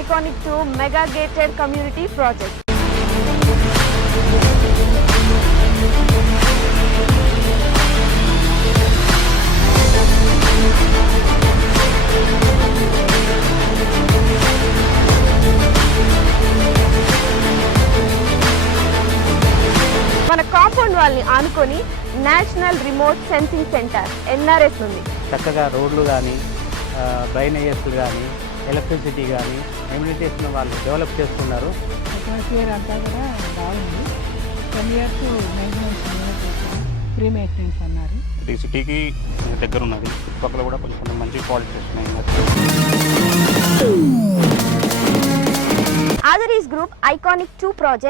Iconic 2 Mega Gated Community Project. మన compound వాళ్ళని ఆనుకొని national remote sensing centre NRS ఉంది. చక్కగా రోడ్లు కానీ డ్రైనేజెస్ కానీ ఎలక్ట్రిసిటీ కానీ ఎమ్యూనిటీస్ను వాళ్ళు డెవలప్ చేస్తున్నారు. అట్మాస్ఫియర్ అంతా కూడా బాగుంది. 10 years మెయింటెనెన్స్ ఫ్రీ మెయింటెనెన్స్ అన్నారు. ఇది సిటీకి దగ్గర ఉన్నది. చుట్టుపక్కల కూడా కొంచెం మంచి క్వాలిటీస్ ఉన్నాయి. Azaris Group Iconic 2 project